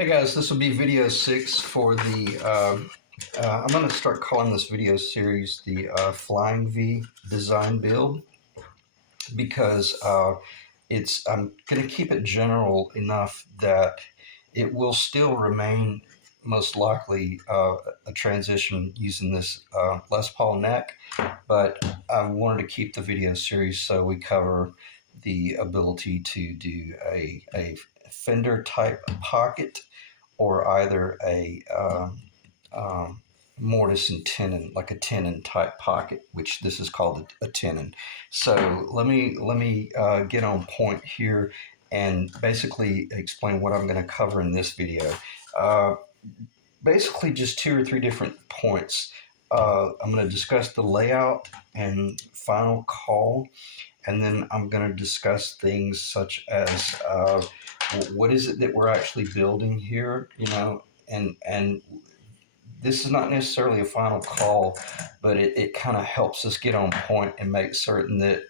Hey guys, this will be video 6 for the, I'm going to start calling this video series the Flying V design build because I'm going to keep it general enough that it will still remain most likely a transition using this Les Paul neck, but I wanted to keep the video series so we cover the ability to do a fender type pocket or either a mortise and tenon, like a tenon type pocket, which this is called a tenon. So let me get on point here and basically explain what I'm going to cover in this video. Uh, Basically, just 2 or 3 different points. I'm going to discuss the layout and final call, and then I'm going to discuss things such as what is it that we're actually building here, and this is not necessarily a final call, but it kind of helps us get on point and make certain that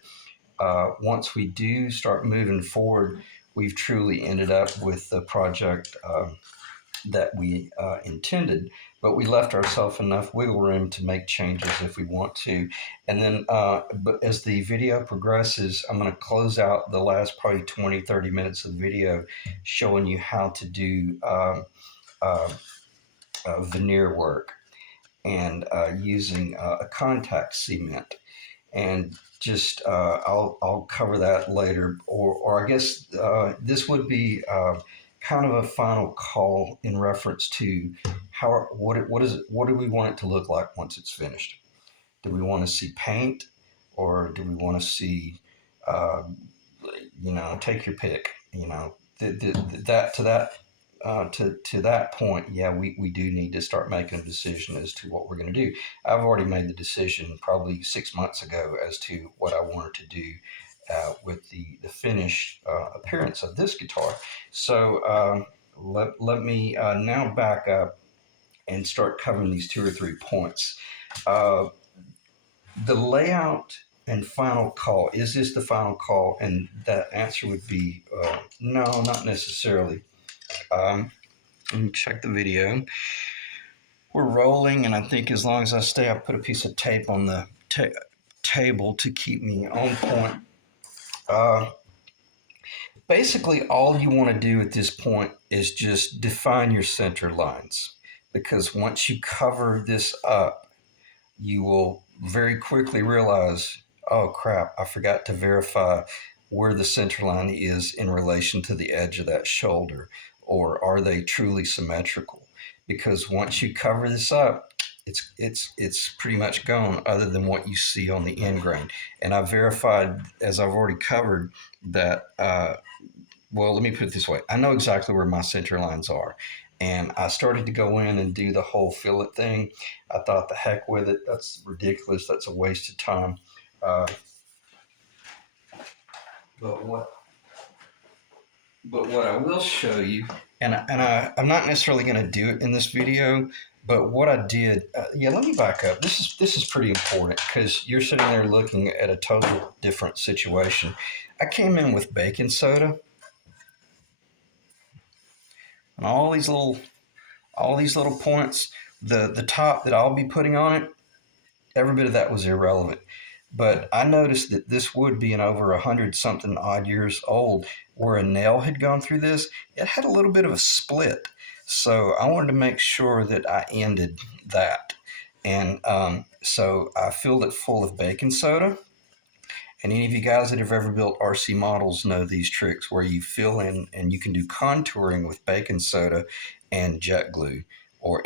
once we do start moving forward, we've truly ended up with the project that we intended, but we left ourselves enough wiggle room to make changes if we want to. And then, but as the video progresses, I'm going to close out the last probably 20-30 minutes of the video showing you how to do uh, veneer work and using a contact cement. And just I'll cover that later, or I guess this would be kind of a final call in reference to what do we want it to look like once it's finished? Do we want to see paint, or do we want to see uh, take your pick? That to that point, yeah, we do need to start making a decision as to what we're going to do. I've already made the decision probably 6 months ago as to what I wanted to do with the finished appearance of this guitar. So let me now back up and start covering these 2 or 3 points. Uh, the layout and final call. Is this the final call? And that answer would be no, not necessarily. Let me check the video. We're rolling, and I think as long as I stay, I put a piece of tape on the table to keep me on point. Uh, Basically, all you want to do at this point is just define your center lines, because once you cover this up, you will very quickly realize, oh crap, I forgot to verify where the center line is in relation to the edge of that shoulder, or are they truly symmetrical? Because once you cover this up, it's pretty much gone other than what you see on the end grain. And I verified, as I've already covered, that well, let me put it this way. I know exactly where my center lines are. And I started to go in and do the whole fillet thing. I thought, the heck with it. That's ridiculous. That's a waste of time. Uh, but what I will show you, I'm not necessarily going to do it in this video, but what I did, yeah, let me back up. This is pretty important because you're sitting there looking at a total different situation. I came in with baking soda and all these little points. The top that I'll be putting on it, every bit of that was irrelevant. But I noticed that this wood, being over 100 something odd years old, where a nail had gone through this, it had a little bit of a split. So I wanted to make sure that I ended that. And so I filled it full of baking soda. And any of you guys that have ever built RC models know these tricks where you fill in and you can do contouring with baking soda and jet glue.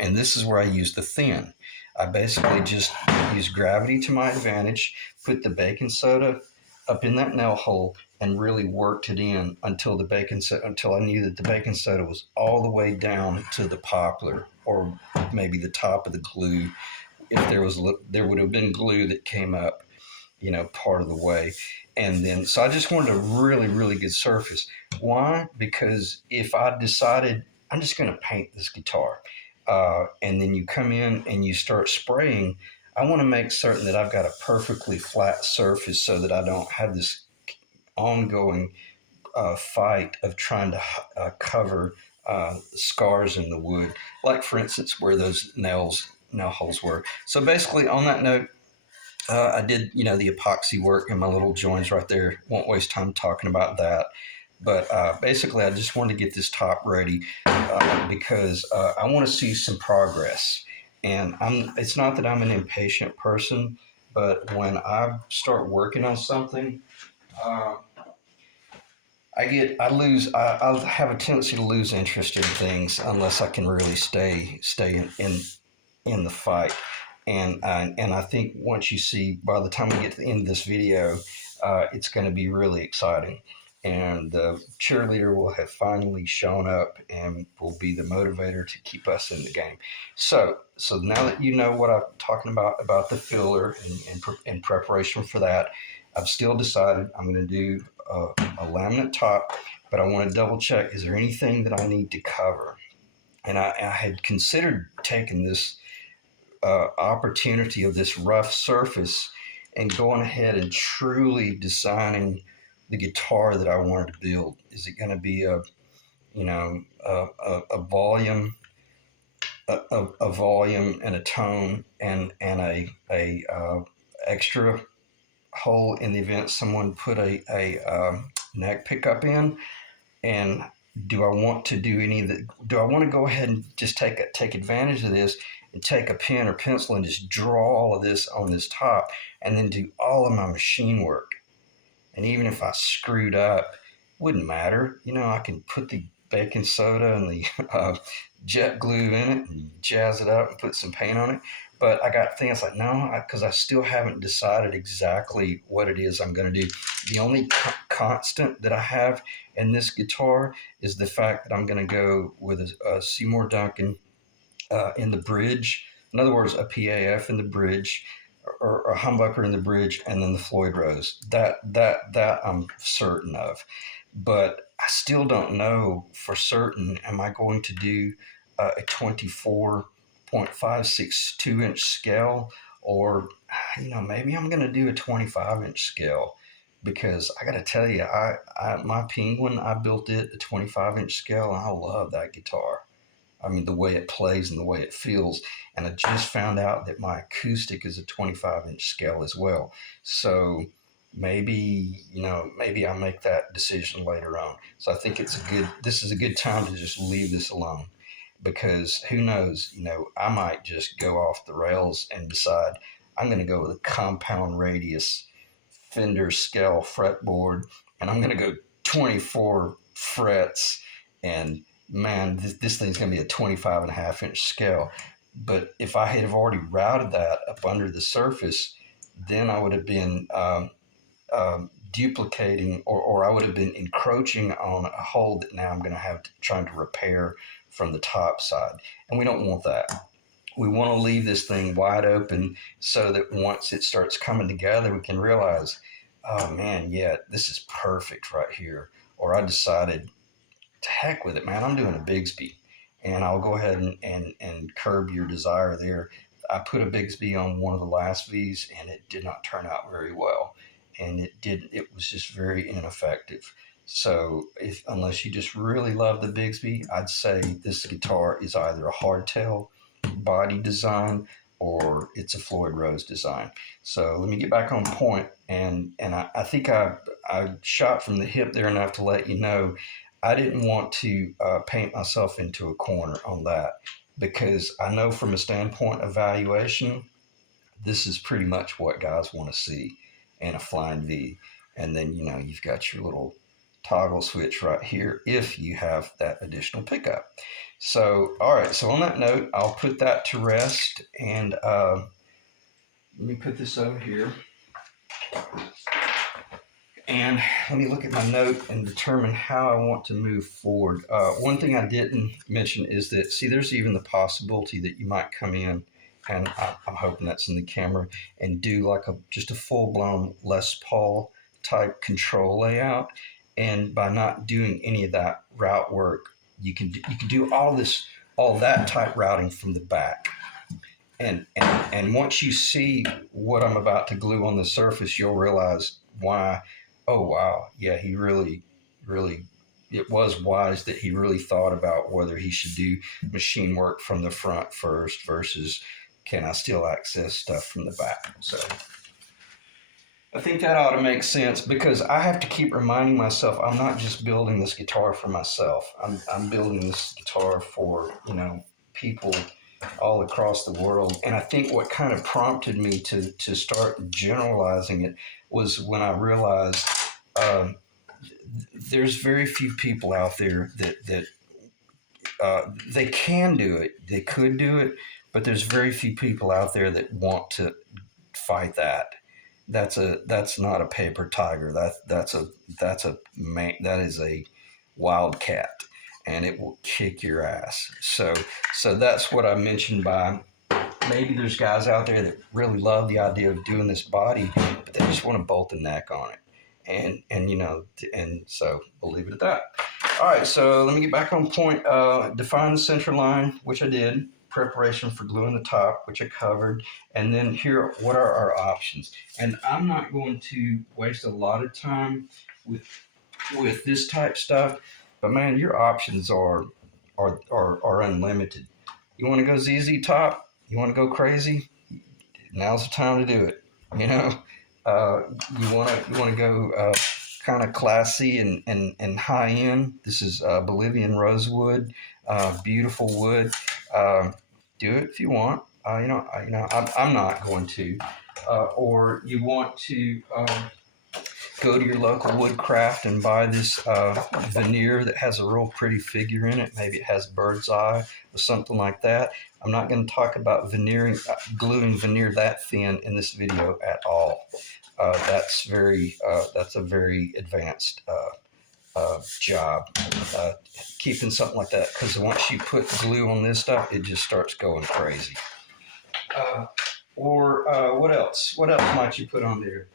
And this is where I use the thin. I basically just use gravity to my advantage, put the baking soda up in that nail hole, and really worked it in until until I knew that the baking soda was all the way down to the poplar, or maybe the top of the glue. If there would have been glue that came up, part of the way. And then, so I just wanted a really, really good surface. Why? Because if I decided I'm just going to paint this guitar, and then you come in and you start spraying, I want to make certain that I've got a perfectly flat surface so that I don't have this ongoing fight of trying to cover scars in the wood, like for instance where those nail holes were. So basically, on that note, I did, the epoxy work in my little joints right there. Won't waste time talking about that. But basically, I just wanted to get this top ready because I want to see some progress. And it's not that I'm an impatient person, but when I start working on something, uh, I have a tendency to lose interest in things unless I can really stay in the fight. And I think once you see, by the time we get to the end of this video, it's going to be really exciting. And the cheerleader will have finally shown up and will be the motivator to keep us in the game. So now that you know what I'm talking about the filler and in preparation for that, I've still decided I'm going to do a laminate top, but I want to double check, is there anything that I need to cover? And I had considered taking this opportunity of this rough surface and going ahead and truly designing the guitar that I wanted to build. Is it going to be a volume, a volume and a tone and a extra hole in the event someone put a neck pickup in? And do I want to do any of the? Do I want to go ahead and just take advantage of this and take a pen or pencil and just draw all of this on this top, and then do all of my machine work? And even if I screwed up, wouldn't matter. I can put the baking soda and the jet glue in it and jazz it up and put some paint on it. But I got things like, no, because I still haven't decided exactly what it is I'm going to do. The only constant that I have in this guitar is the fact that I'm going to go with a Seymour Duncan in the bridge. In other words, a PAF in the bridge, or a humbucker in the bridge, and then the Floyd Rose. That I'm certain of, but I still don't know for certain. Am I going to do a 24.56 2-inch scale, or maybe I'm going to do a 25-inch scale? Because I got to tell you, my Penguin, I built it a 25-inch scale, and I love that guitar. I mean, the way it plays and the way it feels. And I just found out that my acoustic is a 25-inch scale as well. So maybe I'll make that decision later on. So I think this is a good time to just leave this alone, because who knows, I might just go off the rails and decide I'm going to go with a compound radius Fender scale fretboard, and I'm going to go 24 frets, and man, this thing's going to be a 25 and a half inch scale. But if I had have already routed that up under the surface, then I would have been duplicating, or I would have been encroaching on a hole that now I'm going to have trying to repair from the top side. And we don't want that. We want to leave this thing wide open so that once it starts coming together, we can realize, oh man, yeah, this is perfect right here. Or I decided, to heck with it, man, I'm doing a Bigsby. And I'll go ahead and curb your desire there. I put a Bigsby on one of the last V's, and it did not turn out very well. And it was just very ineffective. So unless you just really love the Bigsby, I'd say this guitar is either a hardtail body design or it's a Floyd Rose design. So let me get back on point, and I think I shot from the hip there enough to let you know I didn't want to paint myself into a corner on that, because I know from a standpoint of valuation, this is pretty much what guys want to see in a flying V. And then, you've got your little toggle switch right here if you have that additional pickup. So, all right. So on that note, I'll put that to rest, and let me put this over here. And let me look at my note and determine how I want to move forward. One thing I didn't mention is that, see, there's even the possibility that you might come in, and I'm hoping that's in the camera, and do like just a full-blown Les Paul type control layout. And by not doing any of that route work, you can do all that type routing from the back. And once you see what I'm about to glue on the surface, you'll realize why. Oh wow, yeah, he really it was wise that he really thought about whether he should do machine work from the front first versus can I still access stuff from the back. So I think that ought to make sense because I have to keep reminding myself I'm not just building this guitar for myself. I'm building this guitar for, people all across the world. And I think what kind of prompted me to start generalizing it was when I realized um, there's very few people out there that they can do it. They could do it, but there's very few people out there that want to fight that. That's not a paper tiger. That is a wildcat, and it will kick your ass. So that's what I mentioned by maybe there's guys out there that really love the idea of doing this body, but they just want to bolt the neck on it, and so we'll leave it at that. All right, so let me get back on point. Define the center line, which I did. Preparation for gluing the top, which I covered. And then here, what are our options? And I'm not going to waste a lot of time with this type stuff, but man, your options are unlimited. You want to go ZZ Top? You want to go crazy? Now's the time to do it. You know, uh, you want to go kind of classy and high end. This is Bolivian rosewood, beautiful wood. Um, do it if you want. I'm not going to. Or you want to go to your local woodcraft and buy this veneer that has a real pretty figure in it. Maybe it has bird's eye or something like that. I'm not going to talk about gluing veneer that thin in this video at all. That's a very advanced job, keeping something like that, because once you put glue on this stuff, it just starts going crazy. Or what else? What else might you put on there?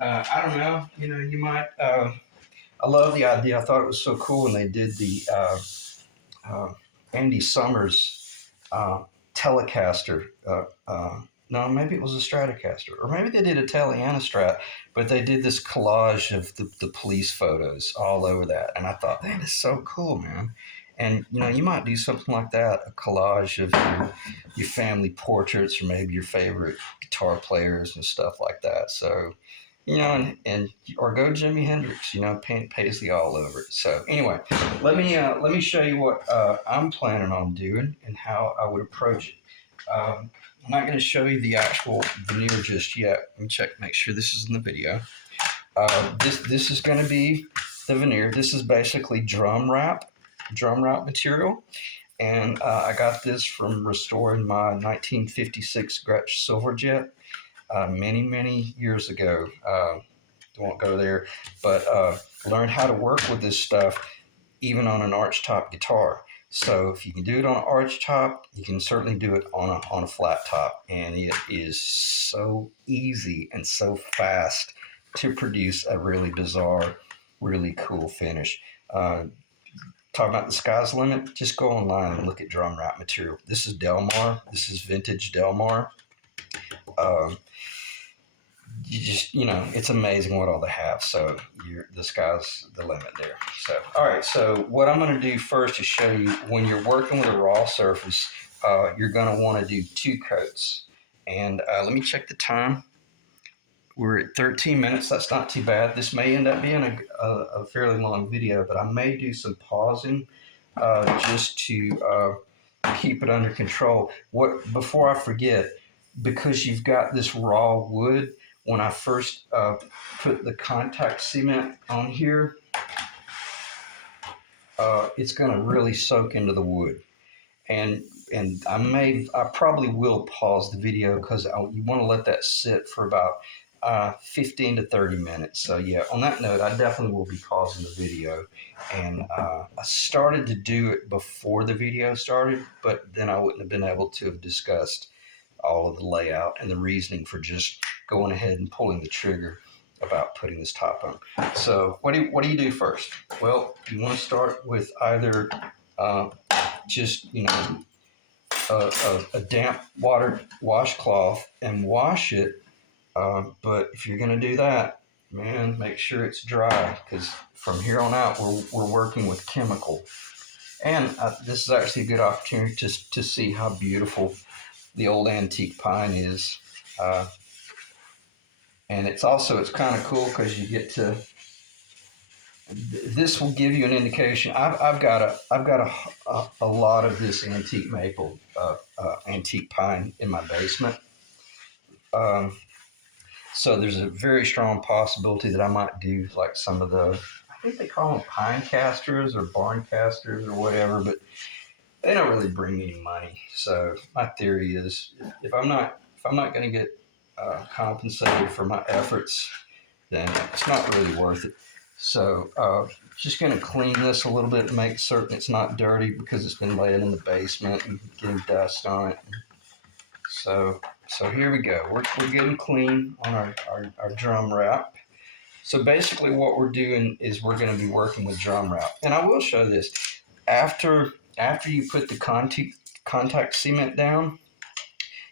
I don't know. You might. I love the idea. I thought it was so cool when they did the uh, Andy Summers Telecaster. No, maybe it was a Stratocaster, or maybe they did a Teleana Strat, but they did this collage of the police photos all over that, and I thought, man, it's so cool, man. And you might do something like that, a collage of your family portraits, or maybe your favorite guitar players and stuff like that. So and or go Jimi Hendrix, paint Paisley all over it. So anyway, let me show you what I'm planning on doing and how I would approach it. I'm not going to show you the actual veneer just yet. Let me check, make sure this is in the video. This is going to be the veneer. This is basically drum wrap material, and I got this from restoring my 1956 Gretsch Silverjet many years ago. Won't go there, but learned how to work with this stuff even on an arch top guitar. So if you can do it on an arch top, you can certainly do it on a flat top, and it is so easy and so fast to produce a really bizarre, really cool finish. Talking about the sky's the limit, just go online and look at drum wrap material. This is Delmar. This is vintage Delmar. Um, it's amazing what all they have. So the sky's the limit there. So, all right. So what I'm going to do first is show you when you're working with a raw surface, you're going to want to do 2 coats. And let me check the time. We're at 13 minutes. That's not too bad. This may end up being a fairly long video, but I may do some pausing just to keep it under control. Before I forget, because you've got this raw wood, when I first put the contact cement on here, it's going to really soak into the wood. And I probably will pause the video because you want to let that sit for about 15 to 30 minutes. So yeah, on that note, I definitely will be pausing the video. And I started to do it before the video started, but then I wouldn't have been able to have discussed all of the layout and the reasoning for just going ahead and pulling the trigger about putting this top on. So what do you do first? Well, you want to start with either just a damp water washcloth and wash it. But if you're going to do that, man, make sure it's dry, because from here on out we're working with chemical. And this is actually a good opportunity to see how beautiful the old antique pine is. Uh, and it's kind of cool because you get to, this will give you an indication. I've got a lot of this antique maple, antique pine in my basement. Um, so there's a very strong possibility that I might do like some of the, I think they call them pine casters or barn casters or whatever, but they don't really bring any money. So my theory is, if I'm not going to get compensated for my efforts, then it's not really worth it. So just going to clean this a little bit and make certain it's not dirty because it's been laying in the basement and getting dust on it. So here we go. We're getting clean on our drum wrap. So basically what we're doing is we're going to be working with drum wrap. And I will show this. After you put the contact cement down,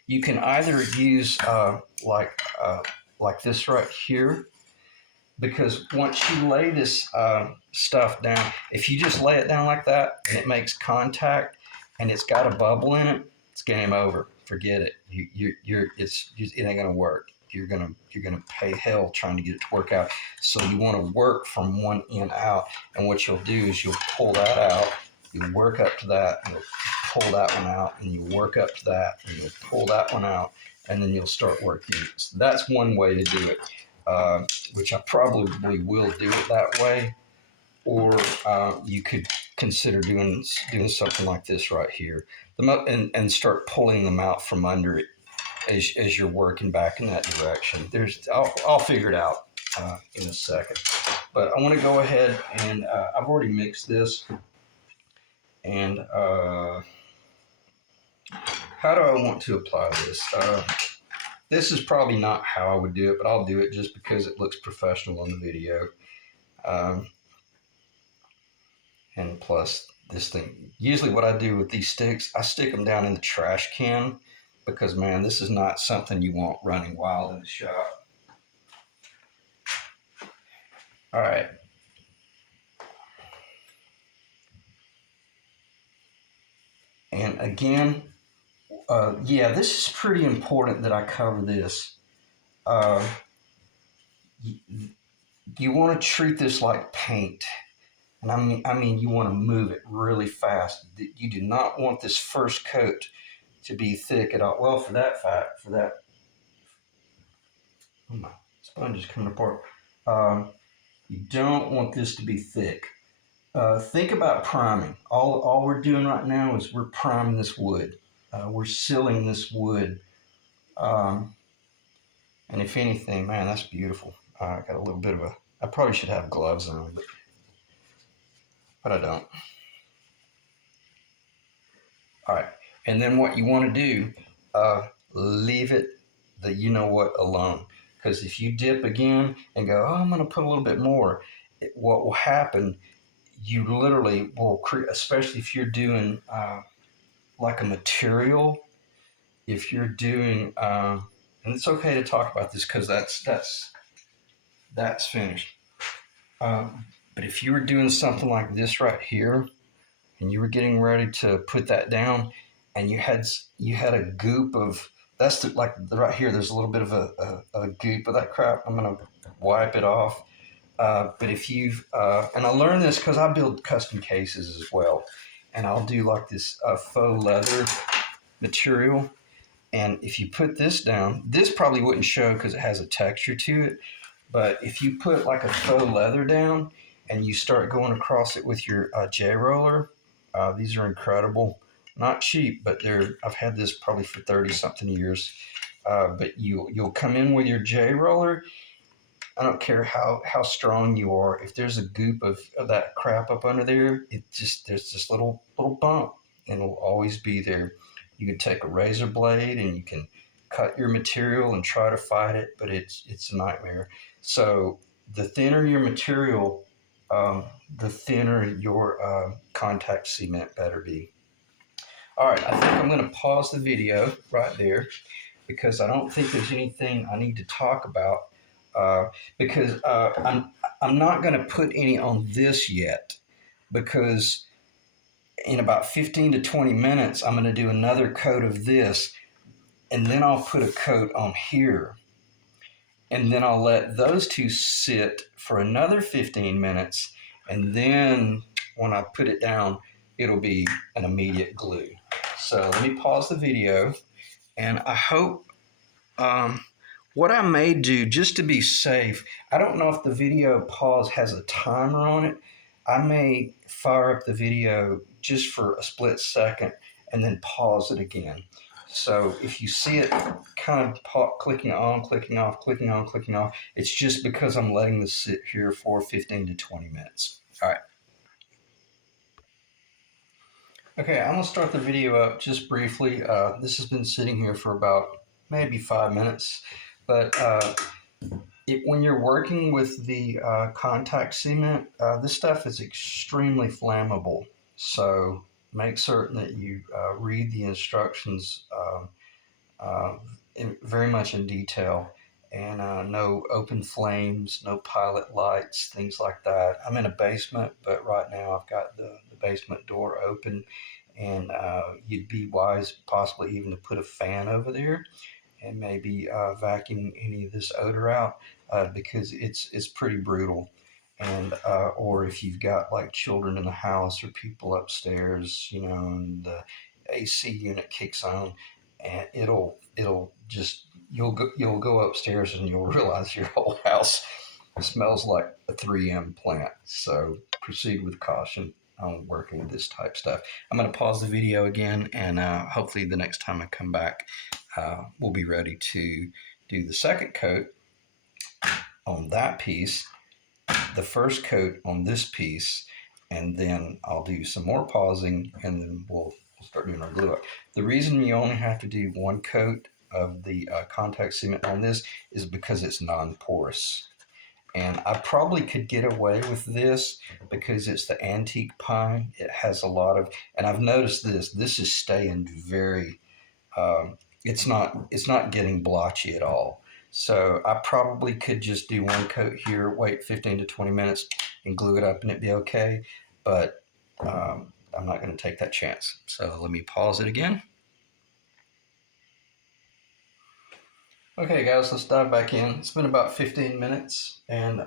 you can either use like this right here, because once you lay this stuff down, if you just lay it down like that and it makes contact and it's got a bubble in it, it's game over. Forget it. It ain't gonna work. You're gonna pay hell trying to get it to work out. So you want to work from one end out, and what you'll do is you'll pull that out. You work up to that, and you'll pull that one out, and you work up to that, and you'll pull that one out, and then you'll start working. So that's one way to do it. Which I probably will do it that way, or you could consider doing something like this right here, and start pulling them out from under it as you're working back in that direction. I'll figure it out in a second, but I want to go ahead and I've already mixed this, and how do I want to apply this? This is probably not how I would do it, but I'll do it just because it looks professional on the video. Um, and plus, this thing, usually what I do with these sticks, I stick them down in the trash can, because, man, this is not something you want running wild in the shop. All right. And again, yeah, this is pretty important that I cover this. Uh, you want to treat this like paint. And I mean, you want to move it really fast. You do not want this first coat to be thick at all. Well, for that, oh, my sponge is coming apart. You don't want this to be thick. Think about priming. All we're doing right now is we're priming this wood. We're sealing this wood. Um, and if anything, man, that's beautiful. I got a little bit of a. I probably should have gloves on, but I don't. All right. And then what you want to do, leave it the you know what alone. Because if you dip again and go, oh, I'm going to put a little bit more, what will happen, you literally will create, especially if you're doing like a material, if you're doing, and it's okay to talk about this because that's finished. But if you were doing something like this right here, and you were getting ready to put that down, and you had a goop of, that's like right here. There's a little bit of a goop of that crap. I'm gonna wipe it off. But if you've and I learned this because I build custom cases as well, and I'll do like this faux leather material. And if you put this down, this probably wouldn't show because it has a texture to it. But if you put like a faux leather down and you start going across it with your J roller, these are incredible. Not cheap, but I've had this probably for 30 something years. But you'll come in with your J roller. I don't care how strong you are. If there's a goop of that crap up under there, there's this little bump, and it'll always be there. You can take a razor blade and you can cut your material and try to fight it, but it's a nightmare. So the thinner your material, the thinner your contact cement better be. All right, I think I'm going to pause the video right there because I don't think there's anything I need to talk about because I'm not going to put any on this yet, because in about 15 to 20 minutes I'm going to do another coat of this, and then I'll put a coat on here, and then I'll let those two sit for another 15 minutes, and then when I put it down, it'll be an immediate glue. So let me pause the video, and I hope what I may do, just to be safe, I don't know if the video pause has a timer on it. I may fire up the video just for a split second and then pause it again. So if you see it kind of clicking on, clicking off, clicking on, clicking off, it's just because I'm letting this sit here for 15 to 20 minutes. All right. Okay, I'm going to start the video up just briefly. This has been sitting here for about maybe 5 minutes, but when you're working with the contact cement, this stuff is extremely flammable. So make certain that you read the instructions very much in detail, and no open flames, no pilot lights, things like that. I'm in a basement, but right now I've got the basement door open, and you'd be wise possibly even to put a fan over there and maybe vacuum any of this odor out, because it's pretty brutal. And or if you've got like children in the house or people upstairs, and the AC unit kicks on, and it'll just you'll go upstairs and you'll realize your whole house smells like a 3M plant. So proceed with caution on working with this type stuff. I'm going to pause the video again, and hopefully the next time I come back, we'll be ready to do the second coat on that piece, the first coat on this piece, and then I'll do some more pausing, and then we'll start doing our glue up. The reason you only have to do one coat of the contact cement on this is because it's non-porous. And I probably could get away with this because it's the antique pine. It has a lot of, and I've noticed this is staying very, it's not getting blotchy at all. So I probably could just do one coat here, wait 15 to 20 minutes, and glue it up, and it'd be okay. But I'm not going to take that chance. So let me pause it again. Okay, guys, let's dive back in. It's been about 15 minutes, and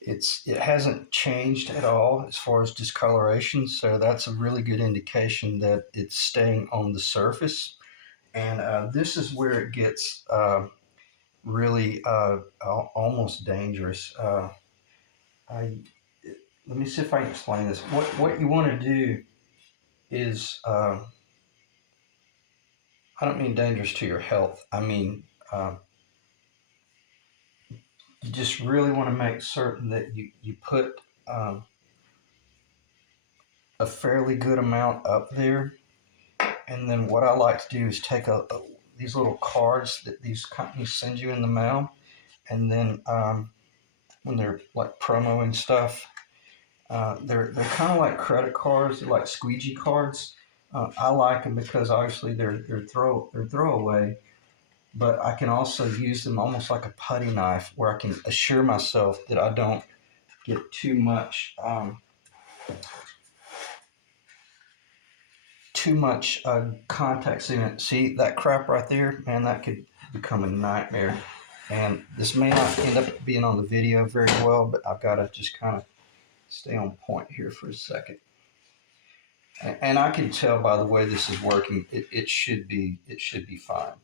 it hasn't changed at all as far as discoloration. So that's a really good indication that it's staying on the surface. And this is where it gets really almost dangerous. Let me see if I can explain this. What you want to do is, I don't mean dangerous to your health. I mean, you just really want to make certain that you put a fairly good amount up there. And then what I like to do is take these little cards that these companies send you in the mail, and then when they're like promoing stuff, they're kind of like credit cards. They're like squeegee cards. I like them because obviously they're throwaway, but I can also use them almost like a putty knife, where I can assure myself that I don't get too much contact cement. See that crap right there, man? That could become a nightmare. And this may not end up being on the video very well, but I've got to just kind of stay on point here for a second. And I can tell by the way this is working, it should be fine.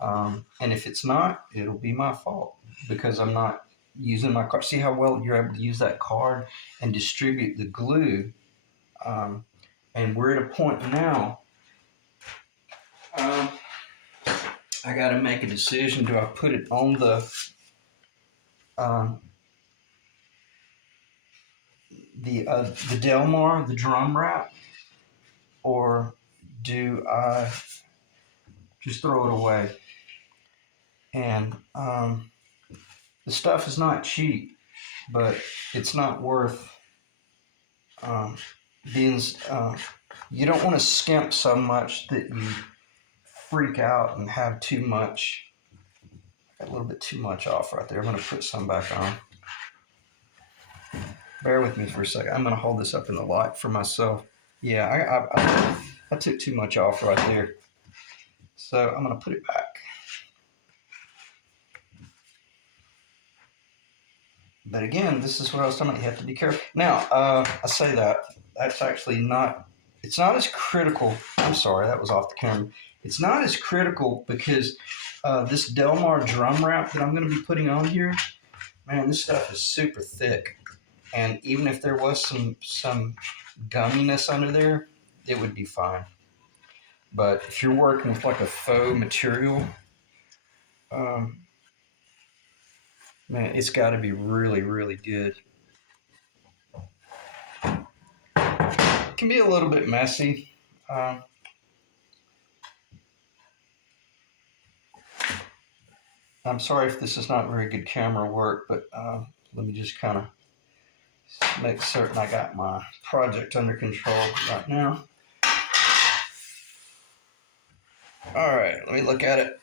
And if it's not, it'll be my fault because I'm not using my card. See how well you're able to use that card and distribute the glue. And we're at a point now. I got to make a decision. Do I put it on the Delmar, the drum wrap, or do I just throw it away? And the stuff is not cheap, but it's not worth being. You don't want to skimp so much that you freak out and have too much Got a little bit too much off right there. I'm going to put some back on. Bear with me for a second. I'm going to hold this up in the light for myself. Yeah, I took too much off right there. So I'm going to put it back. But again, this is what I was talking about. You have to be careful. Now, I say that. That's actually not, it's not as critical. I'm sorry, that was off the camera. It's not as critical because this Delmar drum wrap that I'm going to be putting on here, man, this stuff is super thick. And even if there was some gumminess under there, it would be fine. But if you're working with like a faux material, man, it's got to be really, really good. It can be a little bit messy. I'm sorry if this is not very good camera work, but let me just kind of make certain I got my project under control right now. All right, let me look at it.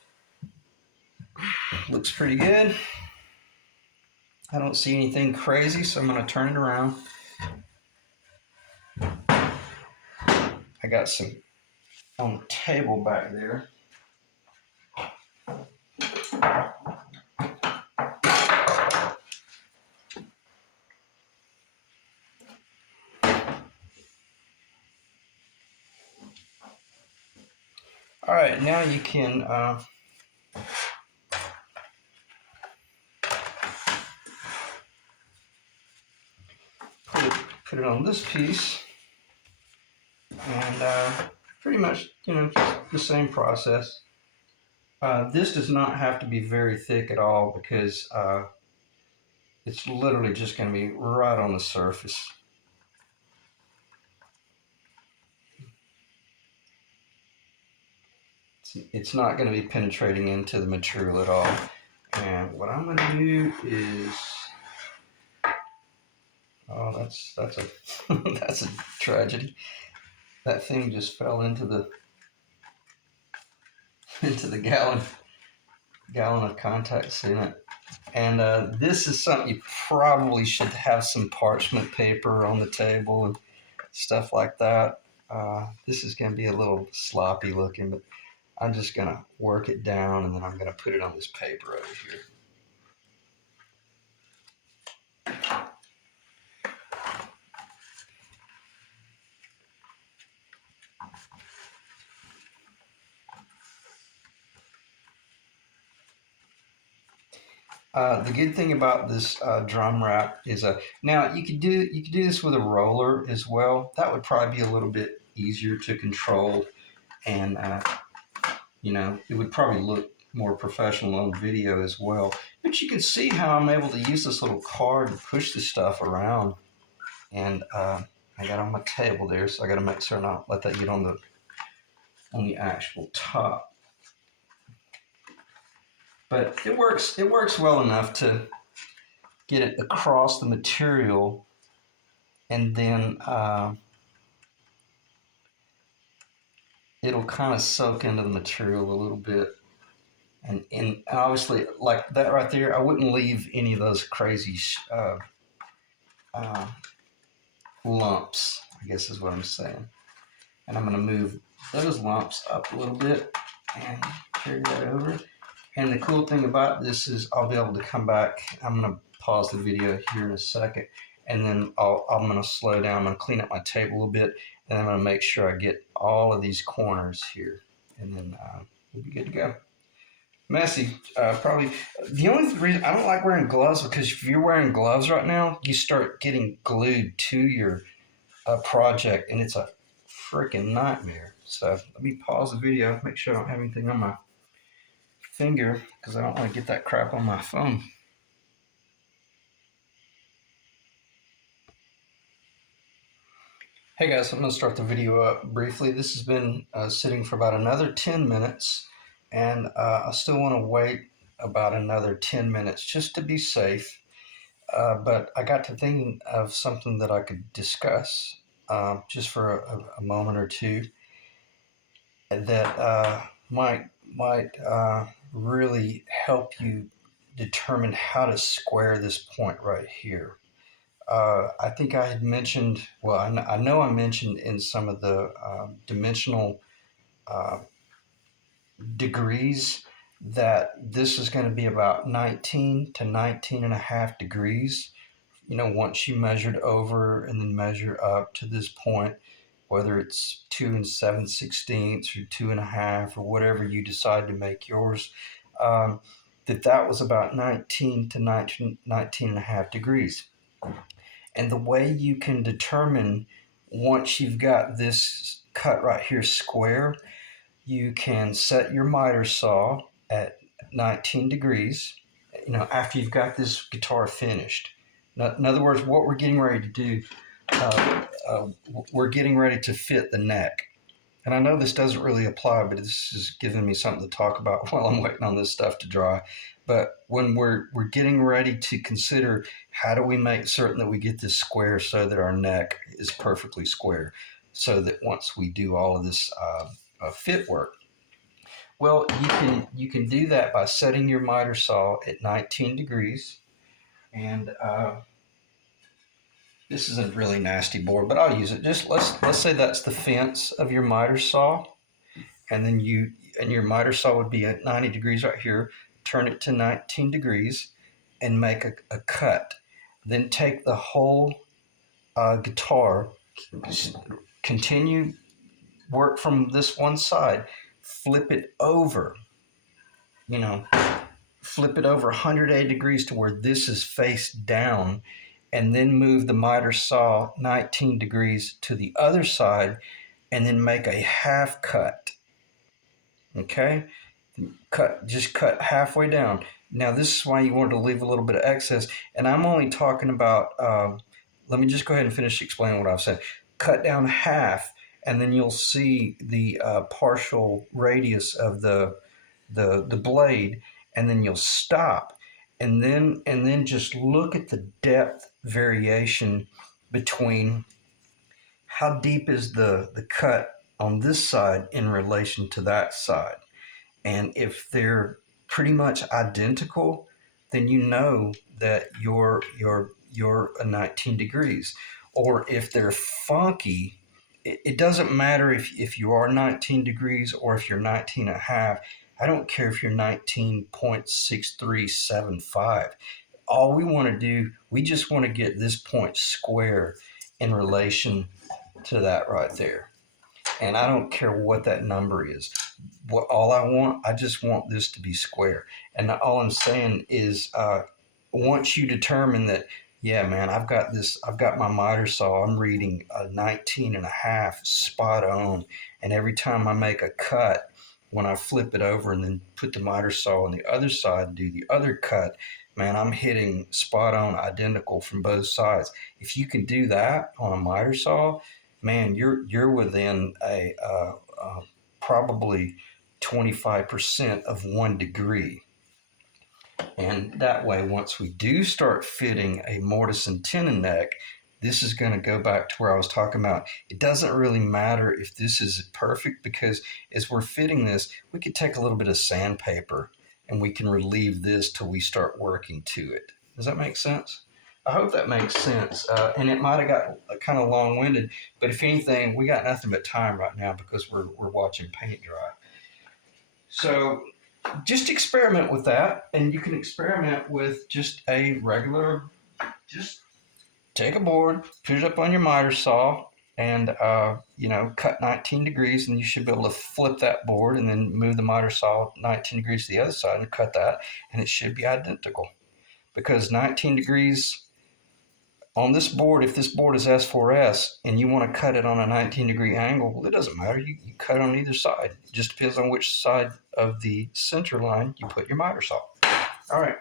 Looks pretty good. I don't see anything crazy, so I'm going to turn it around. I got some on the table back there. All right, now you can put it on this piece, and pretty much, just the same process. This does not have to be very thick at all because it's literally just going to be right on the surface. It's not going to be penetrating into the material at all. And what I'm going to do is, oh, that's a that's a tragedy. That thing just fell into the gallon of contact cement. And this is something you probably should have some parchment paper on the table and stuff like that. This is going to be a little sloppy looking, but I'm just going to work it down and then I'm going to put it on this paper over here. The good thing about this drum wrap is now you could do this with a roller as well. That would probably be a little bit easier to control, and it would probably look more professional on video as well. But you can see how I'm able to use this little card to push the stuff around, and I got it on my table there, so I got to make sure not let that get on the actual top. But it works well enough to get it across the material, and then it'll kind of soak into the material a little bit. And obviously, like that right there, I wouldn't leave any of those crazy lumps, I guess is what I'm saying. And I'm going to move those lumps up a little bit and carry that over. And the cool thing about this is I'll be able to come back. I'm going to pause the video here in a second, and then I'm going to slow down. I'm going to clean up my table a little bit, and I'm going to make sure I get all of these corners here, and then we'll be good to go. Messy, probably. The only reason I don't like wearing gloves, because if you're wearing gloves right now, you start getting glued to your project, and it's a freaking nightmare. So let me pause the video, make sure I don't have anything on my finger, because I don't want to get that crap on my phone. Hey guys, I'm going to start the video up briefly. This has been sitting for about another 10 minutes, and I still want to wait about another 10 minutes just to be safe. But I got to thinking of something that I could discuss just for a moment or two that might really help you determine how to square this point right here. I think I had mentioned, well, I know I mentioned in some of the dimensional uh, degrees that this is going to be about 19 to 19 and a half degrees. You know, once you measured over and then measure up to this point, whether it's 2 and 7/16 or 2.5 or whatever you decide to make yours, um, that was about 19 to 19 and a half degrees. And the way you can determine once you've got this cut right here square, you can set your miter saw at 19 degrees, you know, after you've got this guitar finished. In other words, what we're getting ready to do, uh, uh, we're getting ready to fit the neck. And I know this doesn't really apply, but this is giving me something to talk about while I'm waiting on this stuff to dry. But when we're getting ready to consider how do we make certain that we get this square so that our neck is perfectly square, so that once we do all of this fit work, well, you can do that by setting your miter saw at 19 degrees, and this is a really nasty board, but I'll use it. Just let's say that's the fence of your miter saw, and then your miter saw would be at 90 degrees right here. Turn it to 19 degrees, and make a cut. Then take the whole guitar, continue work from this one side, flip it over. You know, flip it over 180 degrees to where this is face down, and then move the miter saw 19 degrees to the other side, and then make a half cut. Okay, just cut halfway down. Now this is why you want to leave a little bit of excess, and I'm only talking about let me just go ahead and finish explaining what I've said. Cut down half, and then you'll see the partial radius of the blade, and then you'll stop, and then just look at the depth variation between how deep is the cut on this side in relation to that side. And if they're pretty much identical, then you know that you're a 19 degrees. Or if they're funky, it doesn't matter if you are 19 degrees or if you're 19 and a half. I don't care if you're 19.6375. All we want to do, we just want to get this point square in relation to that right there. And I don't care what that number is. I just want this to be square. And all I'm saying is, once you determine that, yeah, man, I've got my miter saw, I'm reading a 19 and a half spot on. And every time I make a cut, when I flip it over and then put the miter saw on the other side and do the other cut, man, I'm hitting spot on identical from both sides. If you can do that on a miter saw, man, you're within a probably 25% of 1 degree. And that way, once we do start fitting a mortise and tenon neck, this is going to go back to where I was talking about. It doesn't really matter if this is perfect, because as we're fitting this, we could take a little bit of sandpaper and we can relieve this till we start working to it. Does that make sense? I hope that makes sense. And it might have got kind of long-winded, but if anything, we got nothing but time right now because we're watching paint dry. So just experiment with that, and you can experiment with just a regular, just take a board, put it up on your miter saw, and cut 19 degrees, and you should be able to flip that board and then move the miter saw 19 degrees to the other side and cut that, and it should be identical. Because 19 degrees on this board, if this board is S4S and you want to cut it on a 19-degree angle, well, it doesn't matter. You cut on either side. It just depends on which side of the center line you put your miter saw. All right.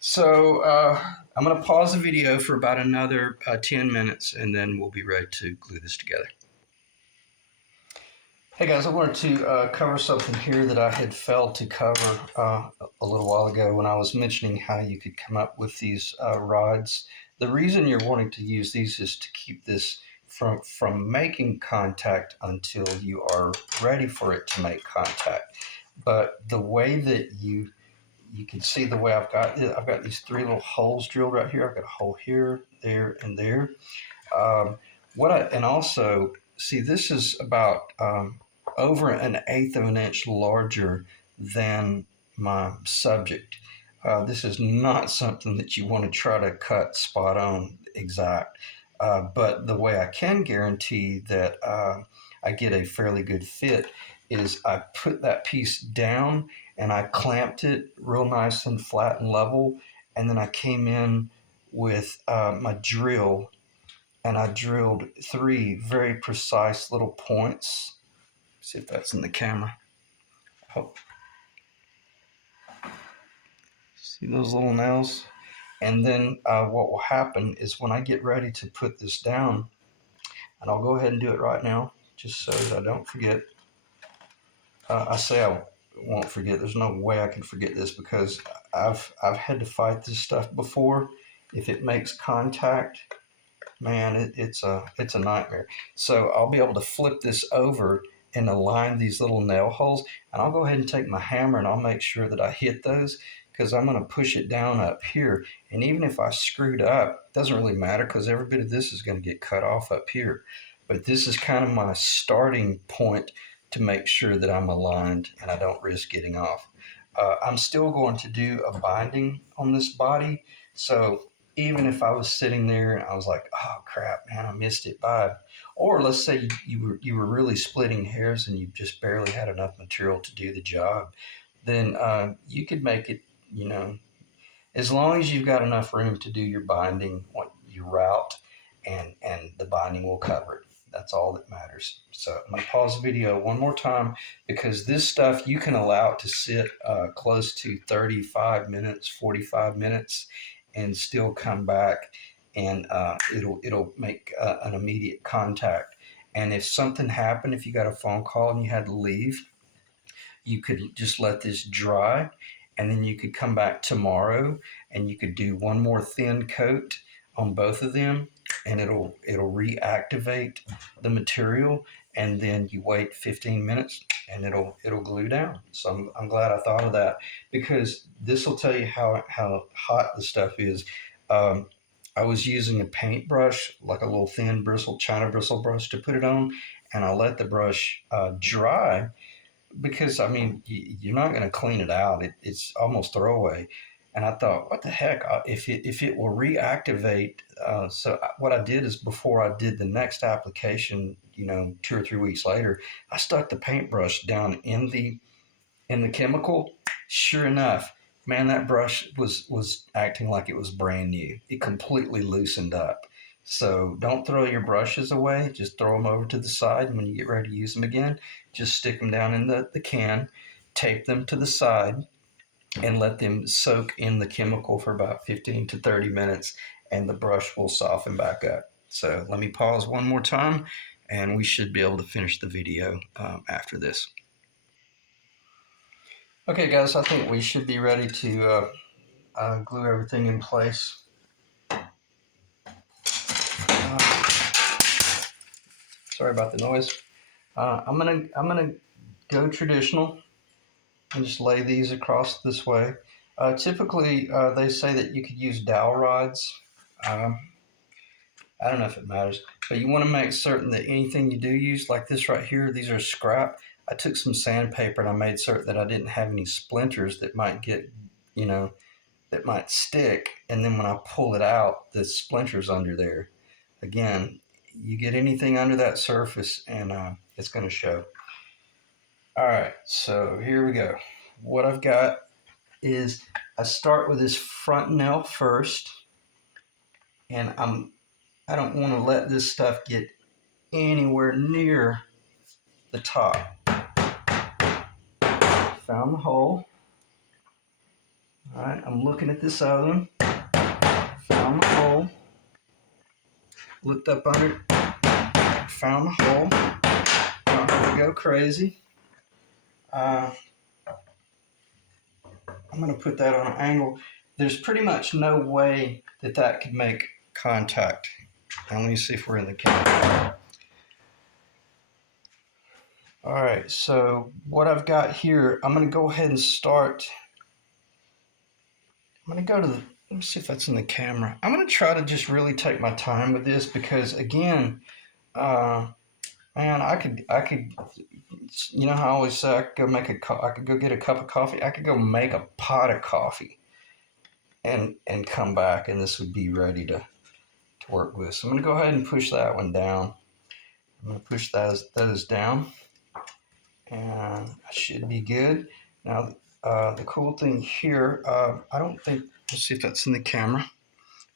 So I'm going to pause the video for about another 10 minutes, and then we'll be ready to glue this together. Hey guys, I wanted to cover something here that I had failed to cover a little while ago when I was mentioning how you could come up with these rods. The reason you're wanting to use these is to keep this from making contact until you are ready for it to make contact. But the way that you can see the way I've got these three little holes drilled right here. I've got a hole here, there, and there. Um, and also see this is about over an eighth of an inch larger than my subject. This is not something that you want to try to cut spot on exact. But the way I can guarantee that I get a fairly good fit is I put that piece down and I clamped it real nice and flat and level. And then I came in with my drill and I drilled three very precise little points. See if that's in the camera. Oh, see those little nails? And then what will happen is when I get ready to put this down, and I'll go ahead and do it right now, just so that I don't forget. I say I won't forget. There's no way I can forget this because I've had to fight this stuff before. If it makes contact, man, it's a nightmare. So I'll be able to flip this over and align these little nail holes, and I'll go ahead and take my hammer and I'll make sure that I hit those because I'm going to push it down up here. And even if I screwed up, it doesn't really matter because every bit of this is going to get cut off up here. But this is kind of my starting point to make sure that I'm aligned and I don't risk getting off. I'm still going to do a binding on this body. So even if I was sitting there and I was like, oh crap, man, I missed it by, or let's say you were really splitting hairs and you just barely had enough material to do the job, then you could make it, you know, as long as you've got enough room to do your binding, your route, and the binding will cover it. That's all that matters. So I'm going to pause the video one more time because this stuff you can allow it to sit close to 35 minutes, 45 minutes, and still come back, and it'll make an immediate contact. And if something happened, if you got a phone call and you had to leave, you could just let this dry, and then you could come back tomorrow and you could do one more thin coat on both of them, and it'll reactivate the material, and then you wait 15 minutes and it'll glue down. So I'm glad I thought of that because this will tell you how hot the stuff is. um, I was using a paintbrush, like a little thin bristle china bristle brush, to put it on, and I let the brush dry because I mean you're not going to clean it out. It's almost throwaway. And I thought, what the heck? If it will reactivate. So what I did is before I did the next application, 2 or 3 weeks later, I stuck the paintbrush down in the chemical. Sure enough, man, that brush was acting like it was brand new. It completely loosened up. So don't throw your brushes away. Just throw them over to the side. And when you get ready to use them again, just stick them down in the can, tape them to the side, and let them soak in the chemical for about 15 to 30 minutes, and the brush will soften back up. So let me pause one more time, and we should be able to finish the video after this. Okay, guys, I think we should be ready to glue everything in place. Sorry about the noise. I'm gonna go traditional and just lay these across this way. Typically, they say that you could use dowel rods. Um, I don't know if it matters, but you want to make certain that anything you do use, like this right here, these are scrap. I took some sandpaper and I made certain that I didn't have any splinters that might get, that might stick. And then when I pull it out, the splinters under there. Again, you get anything under that surface and it's going to show. All right, so here we go. What I've got is I start with this front nail first, and I don't want to let this stuff get anywhere near the top. Found the hole. All right, I'm looking at this other one. Found the hole. Looked up under it. Found the hole. Don't have to go crazy. I'm going to put that on an angle. There's pretty much no way that could make contact Now let me see if we're in the camera. All right, so what I've got here, I'm going to go ahead and start. I'm going to go to the, let me see if that's in the camera. I'm going to try to just really take my time with this because, again, man, I could, you know how I always say I could go I could go get a cup of coffee. I could go make a pot of coffee and come back, and this would be ready to work with. So I'm going to go ahead and push that one down. I'm going to push those down, and I should be good. Now, the cool thing here, I don't think, let's see if that's in the camera.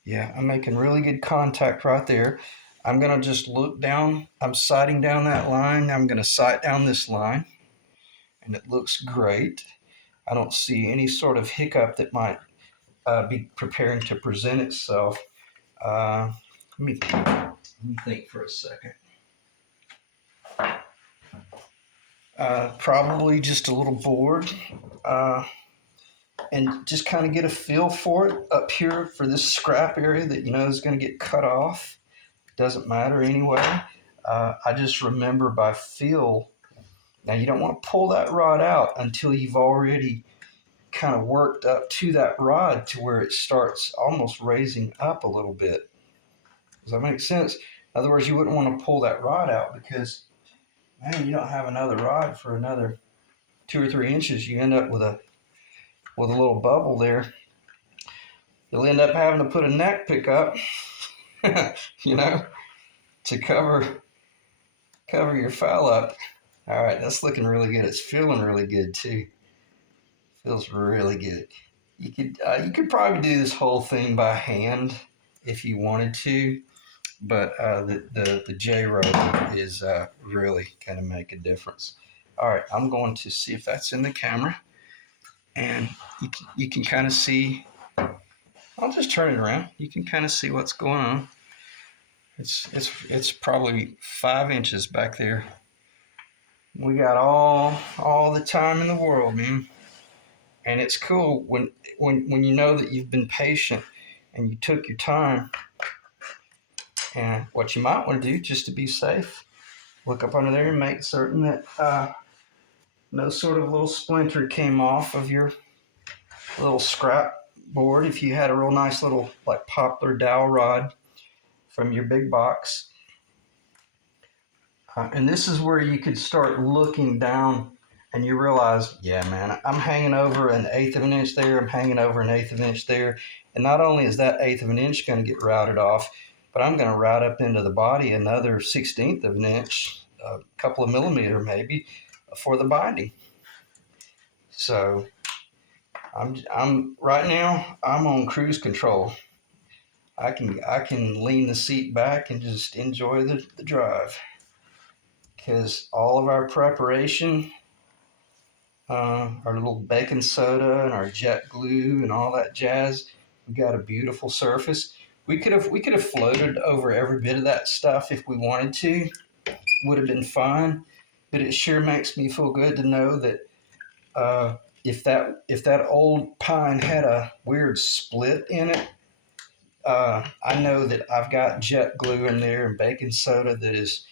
Yeah, I'm making really good contact right there. I'm going to just look down. I'm sighting down that line. I'm going to sight down this line, and it looks great. I don't see any sort of hiccup that might be preparing to present itself. Let me think for a second. Probably just a little bored, and just kind of get a feel for it up here for this scrap area that you know is going to get cut off. Doesn't matter anyway. I just remember by feel. Now you don't want to pull that rod out until you've already kind of worked up to that rod to where it starts almost raising up a little bit. Does that make sense? In other words, you wouldn't want to pull that rod out because, man, you don't have another rod for another 2 or 3 inches. You end up with a little bubble there. You'll end up having to put a neck pickup, you know, to cover your foul up. All right, that's looking really good. It's feeling really good too. Feels really good. You could probably do this whole thing by hand if you wanted to, but the J rotor is really going to make a difference. All right, I'm going to see if that's in the camera, and you can kind of see. I'll just turn it around. You can kind of see what's going on. It's probably 5 inches back there. We got all the time in the world, man. And it's cool when you know that you've been patient and you took your time. And what you might want to do, just to be safe, look up under there and make certain that no sort of little splinter came off of your little scrap board. If you had a real nice little like poplar dowel rod from your big box. And this is where you could start looking down and you realize, yeah, man, I'm hanging over an eighth of an inch there. I'm hanging over an eighth of an inch there. And not only is that eighth of an inch going to get routed off, but I'm going to route up into the body another 1/16 of an inch, a couple of millimeter maybe, for the binding. So I'm right now, I'm on cruise control. I can lean the seat back and just enjoy the drive. Because all of our preparation, our little baking soda and our jet glue and all that jazz, we got a beautiful surface. We could have floated over every bit of that stuff if we wanted to. Would have been fine, but it sure makes me feel good to know that if that old pine had a weird split in it, I know that I've got jet glue in there and baking soda that is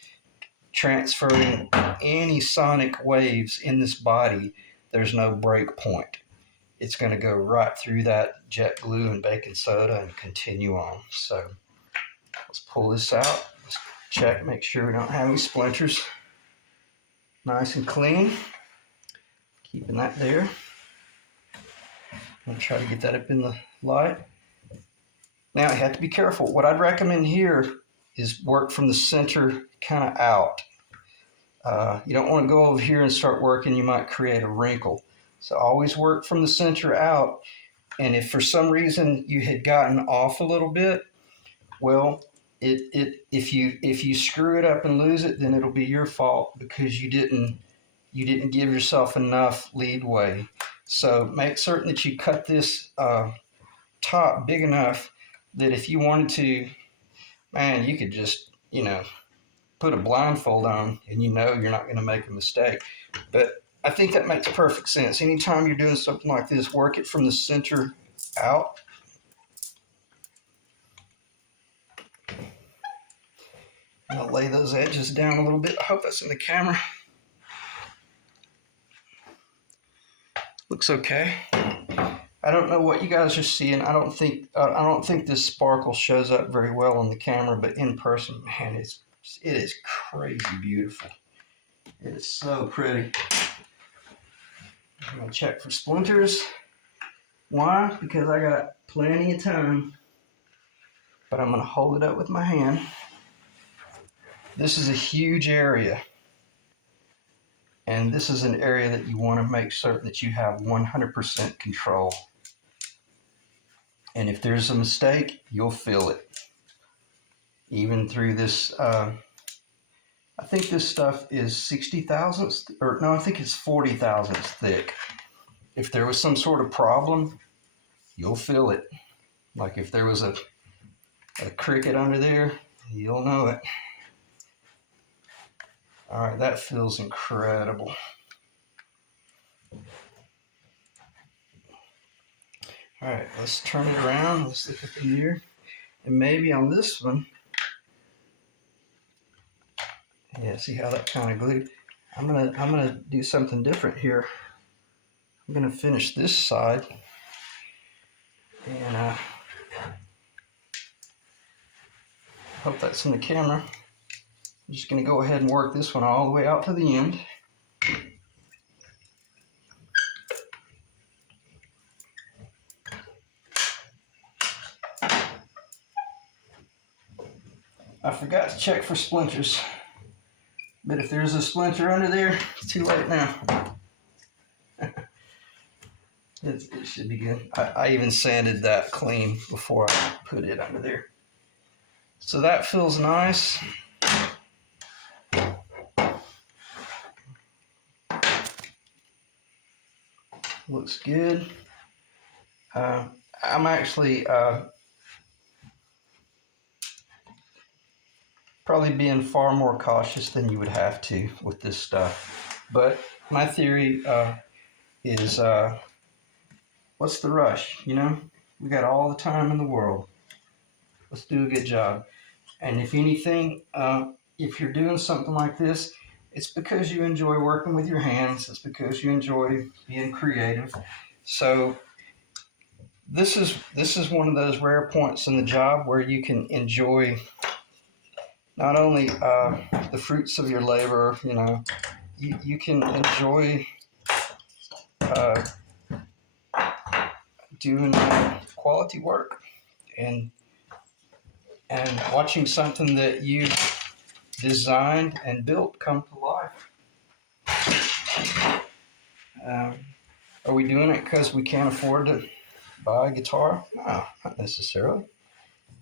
transferring any sonic waves in this body. There's no break point. It's going to go right through that jet glue and baking soda and continue on. So let's pull this out. Let's check, make sure we don't have any splinters. Nice and clean. Keeping that there. I'm going to try to get that up in the light. Now you have to be careful. What I'd recommend here is work from the center kind of out. You don't want to go over here and start working. You might create a wrinkle. So always work from the center out. And if for some reason you had gotten off a little bit, well, if you screw it up and lose it, then it'll be your fault because you didn't give yourself enough leadway. So make certain that you cut this top big enough that if you wanted to, man, you could just, put a blindfold on and you're not going to make a mistake. But I think that makes perfect sense. Anytime you're doing something like this, work it from the center out. I'm gonna lay those edges down a little bit. I hope that's in the camera. Looks okay. I don't know what you guys are seeing. I don't think this sparkle shows up very well on the camera, but in person, man, it is crazy beautiful. It is so pretty. I'm gonna check for splinters. Why? Because I got plenty of time. But I'm gonna hold it up with my hand. This is a huge area. And this is an area that you want to make certain that you have 100% control. And if there's a mistake, you'll feel it. Even through this, I think this stuff is 60 thousandths, or no, I think it's 40 thousandths thick. If there was some sort of problem, you'll feel it. Like if there was a cricket under there, you'll know it. All right, that feels incredible. All right, let's turn it around. Let's look up in here. And maybe on this one, yeah, see how that kind of glued? I'm gonna do something different here. I'm gonna finish this side. And I hope that's in the camera. I'm just gonna go ahead and work this one all the way out to the end. I forgot to check for splinters, but if there's a splinter under there, it's too late now. It should be good. I even sanded that clean before I put it under there. So that feels nice. Looks good. I'm actually probably being far more cautious than you would have to with this stuff. But my theory is what's the rush? You know, we got all the time in the world. Let's do a good job. And if anything, if you're doing something like this, it's because you enjoy working with your hands. It's because you enjoy being creative. So this is one of those rare points in the job where you can enjoy not only the fruits of your labor, you know, you can enjoy doing quality work and watching something that you designed and built come to life. Are we doing it because we can't afford to buy a guitar? No, not necessarily.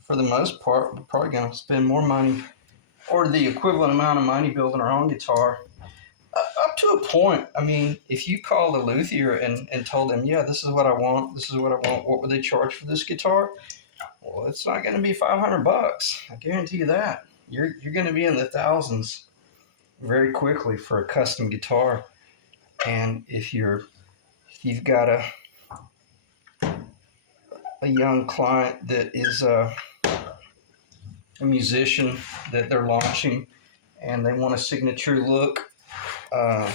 For the most part, we're probably going to spend more money or the equivalent amount of money building our own guitar. Up to a point. I mean, if you called a luthier and told them, yeah, this is what I want, what would they charge for this guitar? Well, it's not going to be $500. I guarantee you that. You're going to be in the thousands very quickly for a custom guitar. And if you've got a young client that is a musician that they're launching and they want a signature look, can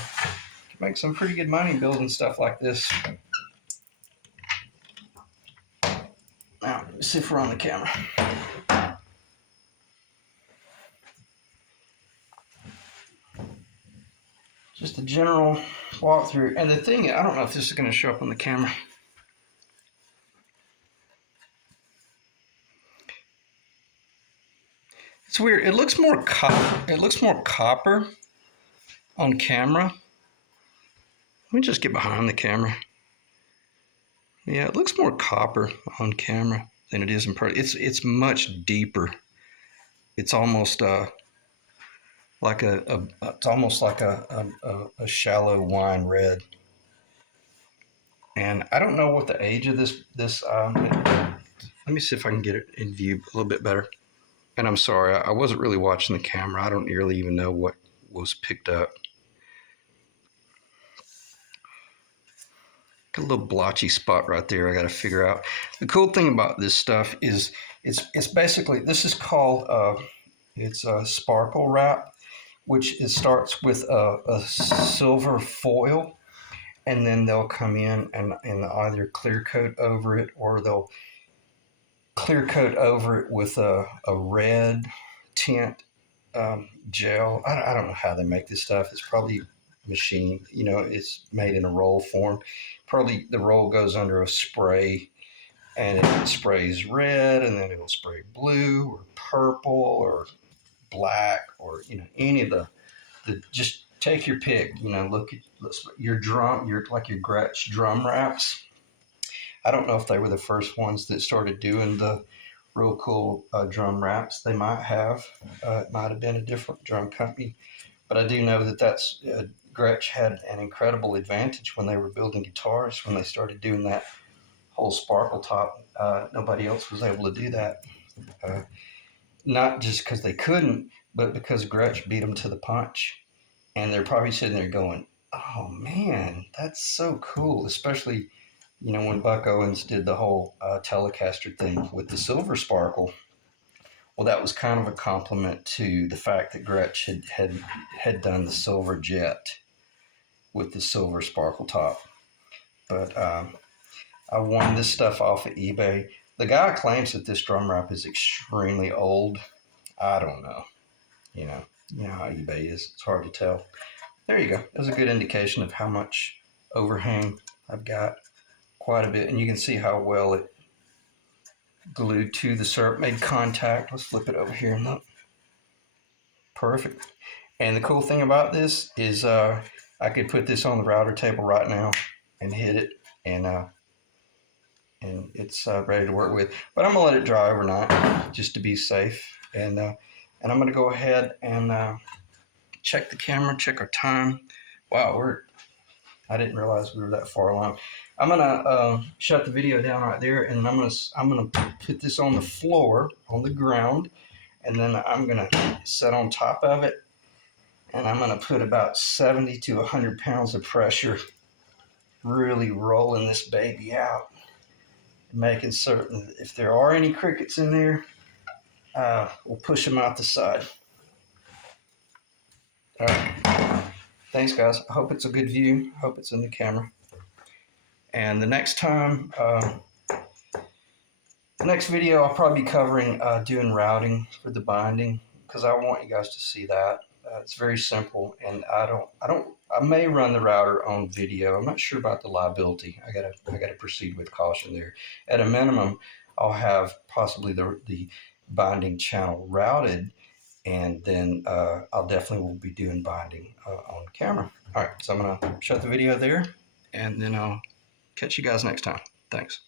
make some pretty good money building stuff like this. Now, let's see if we're on the camera. Just a general walkthrough. And the thing, I don't know if this is going to show up on the camera. It's weird. It looks more copper on camera. Let me just get behind the camera. Yeah, it looks more copper on camera than it is in person. It's much deeper. It's almost like it's almost like a shallow wine red. And I don't know what the age of this. Let me see if I can get it in view a little bit better. And I'm sorry, I wasn't really watching the camera. I don't really even know what was picked up. Got a little blotchy spot right there I got to figure out. The cool thing about this stuff is it's basically, this is called, It's a sparkle wrap, which it starts with a silver foil, and then they'll come in and either clear coat over it, or they'll clear coat over it with a red tint gel. I don't know how they make this stuff. It's probably machine. It's made in a roll form. Probably the roll goes under a spray, and it sprays red, and then it'll spray blue or purple or black, or any of the just take your pick. Look at your drum, your Gretsch drum wraps. I don't know if they were the first ones that started doing the real cool drum wraps. They might have. It might have been a different drum company, but I do know that's Gretsch had an incredible advantage when they were building guitars, when they started doing that whole sparkle top. Nobody else was able to do that. Uh, Not just because they couldn't, but because Gretsch beat them to the punch. And they're probably sitting there going, "Oh man, that's so cool!" Especially, when Buck Owens did the whole Telecaster thing with the silver sparkle. Well, that was kind of a compliment to the fact that Gretsch had done the silver jet with the silver sparkle top. But I won this stuff off of eBay. The guy claims that this drum wrap is extremely old. I don't know. You know, you know how eBay is. It's hard to tell. There you go. That's a good indication of how much overhang I've got. Quite a bit, and you can see how well it glued to the syrup, made contact. Let's flip it over here and look. Perfect. And the cool thing about this is I could put this on the router table right now and hit it, and it's ready to work with. But I'm gonna let it dry overnight just to be safe, and I'm gonna go ahead and check the camera, check our time. Wow, I didn't realize we were that far along. I'm gonna shut the video down right there, and I'm gonna put this on the floor, on the ground, and then I'm gonna set on top of it, and I'm gonna put about 70 to 100 pounds of pressure, really rolling this baby out, making certain that if there are any crickets in there, we'll push them out the side. All right. Thanks, guys. I hope it's a good view. I hope it's in the camera. And the next video, I'll probably be covering doing routing for the binding, because I want you guys to see that. It's very simple, and I may run the router on video. I'm not sure about the liability. I gotta proceed with caution there. At a minimum, I'll have possibly the binding channel routed, and then I'll definitely will be doing binding on camera. All right, so I'm gonna shut the video there, and then I'll catch you guys next time. Thanks.